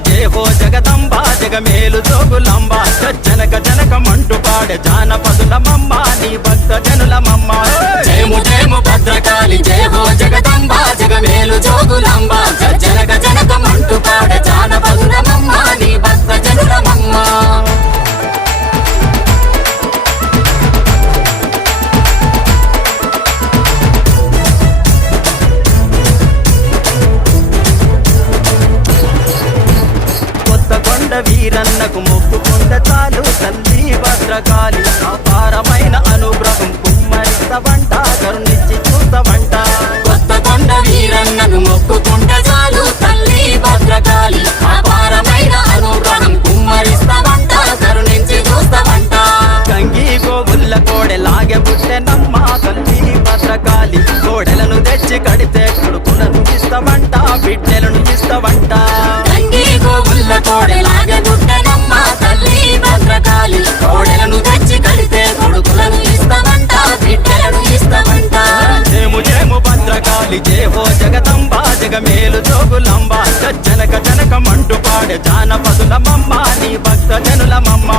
భద్రకాళి జయ హో జగదంబ జగమేలు జోగులాంబ జనక జనక మంటు పాడే జానపదులమమ్మ నీ భక్త జనులమమ్మ జయము జయము భద్రకాళి జయ హో జగదంబ జగమేలు జోగులాంబ జనక జనక మంటు పాడే జానపదులమమ్మ నీ భక్త జనులమమ్మ వీరన్నకు మొక్కుకుంట చాలు తల్లి భద్రకాళి అపారమైన అనుగ్రహం కుమ్మరిస్తవంట కరుణించి చూస్తవంట కొత్తకొండ వీరన్నను మొక్కుకుంట చాలు తల్లి భద్రకాళి అపారమైన అనుగ్రహం కుమ్మరిస్తవంట కరుణించి చూస్తవంట గంగి గోవుల్ల కోడెలాగే పుట్టెనమ్మ తల్లి భద్రకాళి కోడెలను తెచ్చి కడితే కొడుకులను ఇస్తవంట బిడ్డలను ఇస్తవంట గంగి గోవుల్ల కోడెలాగే పుట్టెనమ్మ తల్లి భద్రకాళి కోడెలను తెచ్చి కడితే కొడుకులను ఇస్తవంట బిడ్డలను ఇస్తవంట జయము జయము భద్రకాళి జయ హో జగదంబ జగమేలు జోగులాంబ జనక జనక మంటు పాడే జానపదులమమ్మ నీ భక్త జనులమమ్మ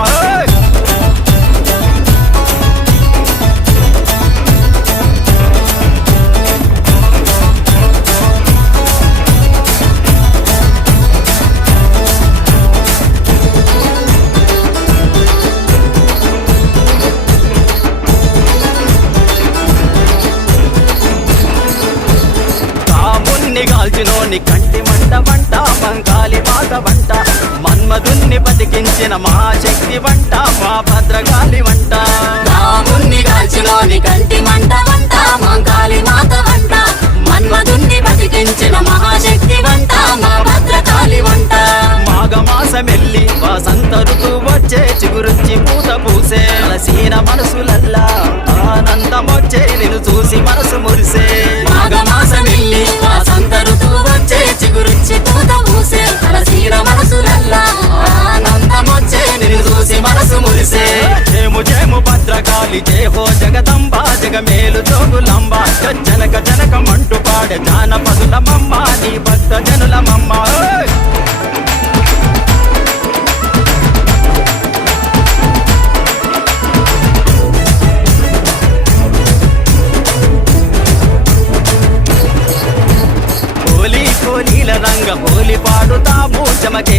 గాల్చినోని కంటి మంట వంట మంకాలి మాత వంట మన్మధున్ని బతికించిన మహాశక్తి వంట మా భద్రకాళి వంట రాముణ్ణి గాల్చినోని కంటి మంట వంట మంకాలి మాత వంట మన్మధున్ని బతికించిన మహాశక్తి వంట మా భద్రకాళి వంట మాఘమాసమెల్లి వసంత ఋతువు వచ్చే చిగురుచ్చి పూత పూసే అలసీన మనసులల్లా ఆనందమొచ్చే నిన్ను చూసి మనసు మురిసే మాఘమాసమెల్లి వసంత ఋతువు వచ్చే చిగురుచ్చి పూత పూసే అలసీన మనసులల్లా ఆనందమొచ్చే నిన్ను చూసి మనసు మురిసే జయము జయము భద్రకాళి జయ హో జగదంబ జగమేలు జోగులాంబ జనక జనక మంటు పాడే జానపదులమమ్మ నీ భక్త జనులమమ్మ హోలీ రంగ హోలీ పాడుతాము చమకే